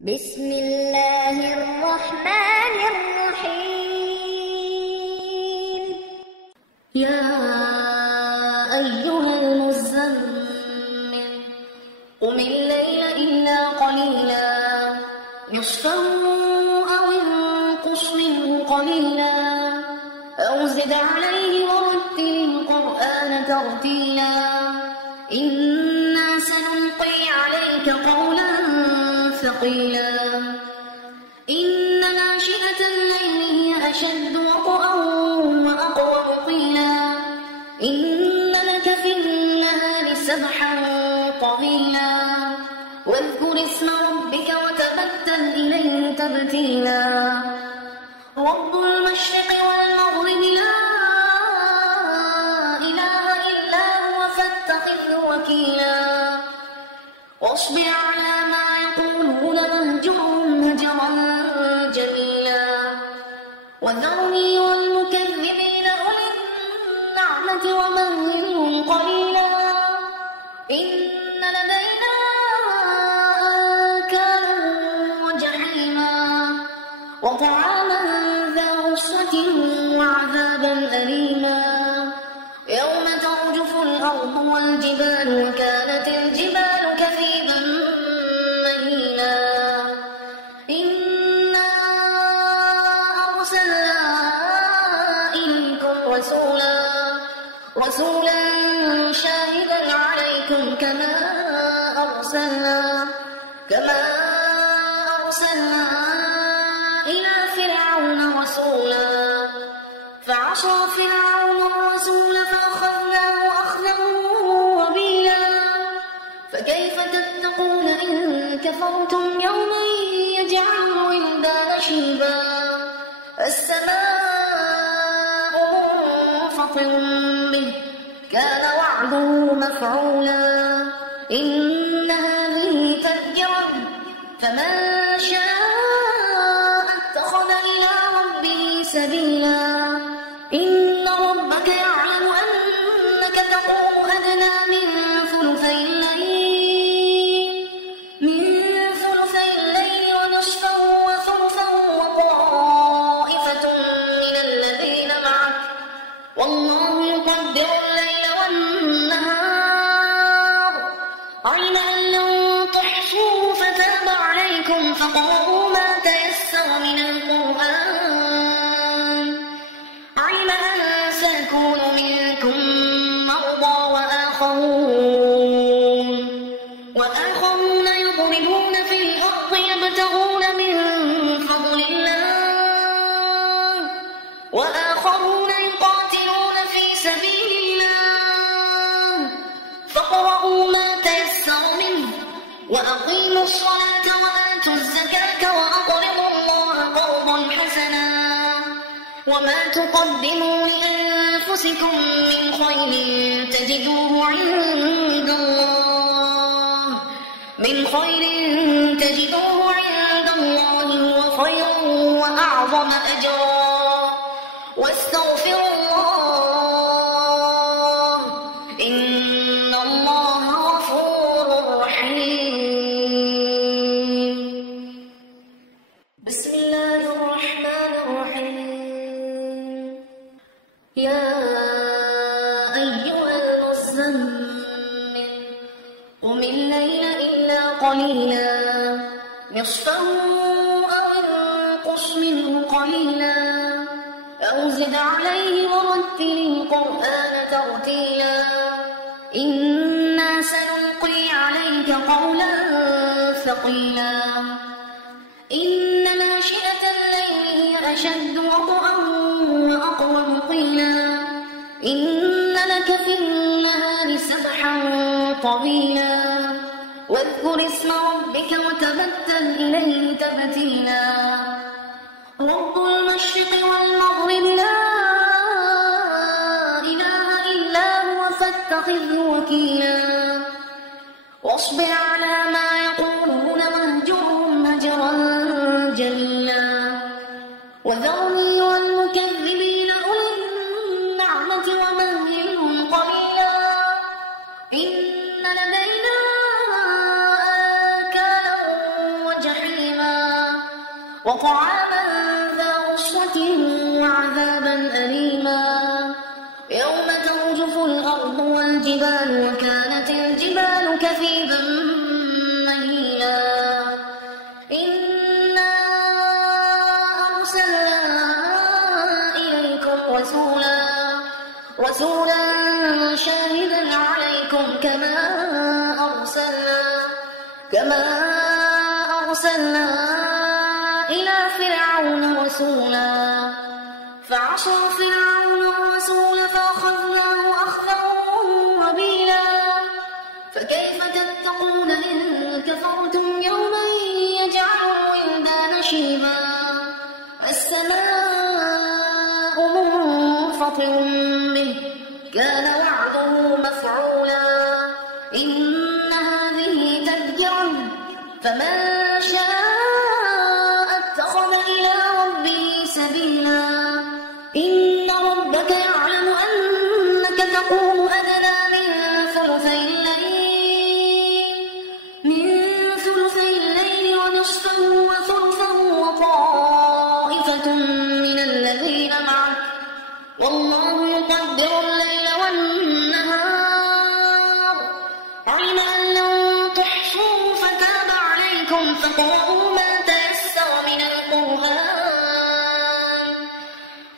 بسم الله الرحمن الرحيم. يا أيها المزمل قم الليل إلا قليلا نصفه أو انقص منه قليلا أو زد عليه ورتل القرآن ترتيلا إنا سنلقي عليك قولا ثقيلا إن ناشئة الليل هي أشد وطئا وأقوم قيلا إن لك في النهار سبحا طويلا واذكر اسم ربك وتبتل إليه تبتيلا رب المشرق والمغرب لا إله إلا هو فاتخذه وكيلا واصبر على ما يقولون واهجرهم هجرا جميلا وذرني والمكذبين أولي النعمة ومهلهم قليلا إن لدينا أنكالا وجحيما وطعاما ذا غصة وعذابا أليما يوم ترجف الأرض والجبال وكانت الجبال كثيبا مهيلا إنا أرسلنا إليكم رسولا شاهدا عليكم كما أرسلنا إلى فرعون رسولا فعصى فرعون الرسول فأخذناه أخذا وبيلا فكيف تتقون إن كفرتم يوما يجعل الولدان شيبا السماء منفطر به كان وعده مفعولا إن هذه تذكرة فمن شاء اتخذ إلى ربه سبيلا إن ربك يعلم أنك تقوم أدنى من ثلثي الليل ونصفه وثلثه وطائفة من الذين معك والله يقدر الليل والنهار علم أن لن تحصوه فتاب عليكم فاقرؤوا ما تيسر من القرآن علم أن سيكون منكم مرضى وآخرون يضربون في الأرض يبتغون من فضل الله وآخرون يقاتلون في سبيل الله فاقرؤوا ما تيسر منه وأقيموا الصلاة وآتوا الزكاة وأقرضوا الله قرضا حسنا وما تقدموا لأنفسكم من خير تجدوه عند الله هو خيرا وأعظم أجرا واستغفروا الله إن الله غفور رحيم. بسم الله الرحمن الرحيم. يا أيها المزمل قم الليل إلا قليلا نصفه أو انقص منه قليلا أو زد عليه ورتل القرآن ترتيلا إنا سنلقي عليك قولا ثقيلا إن ناشئة الليل هي أشد وطئا وأقوم قيلا إن لك في النهار سبحا طويلا واذكر اسم ربك وتبتل إليه تبتيلا رب المشرق والمغرب لا إله إلا هو فاتخذه وكيلا واصبر على ما يقولون واهجرهم هجرا جميلا وذرني والمكذبين أولي النعمة ومهلهم قليلا إن لدينا أنكالا وجحيما وطعاما ذا غصة وعذابا أليما يوم ترجف الأرض والجبال وكانت الجبال كثيبا مهيلا إنا أرسلنا إليكم رسولا شاهدا عليكم كما أرسلنا إلى فرعون رسولا فعصى فرعون الرسول فأخذناه أخذا وبيلا فكيف تتقون إن كفرتم يوما يجعل الولدان شيبا السماء منفطر به كان وعده مفعولا إن هذه تذكرة فمن شاء اتخذ إلى ربه سبيلا إن ربك يعلم أنك تقوم أدنى من ثلثي الليل ونصفه وثلثه وطائفة من الذين معك والله يقدر الليل والنهار علم أن لن تحصوا فتاب عليكم فاقرؤوا ما تيسر من القرآن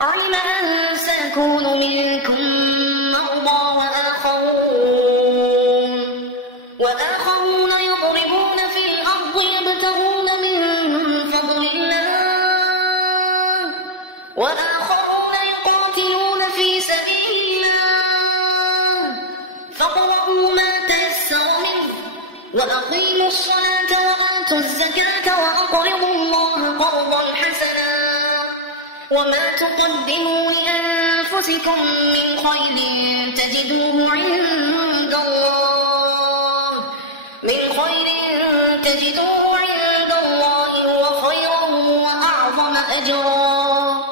علم أن سيكون منكم مرضى وآخرون يضربون في الأرض يبتغون من فضل الله وآخرون يقاتلون في سبيل الله فاقرؤوا ما تيسر منه وأقيموا الصلاة وآتوا الزكاة وأقرضوا الله قرضا حسنا وما تقدموا لأنفسكم من خير تجدوه عند الله هو خيرا وأعظم أجرا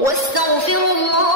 واستغفروا الله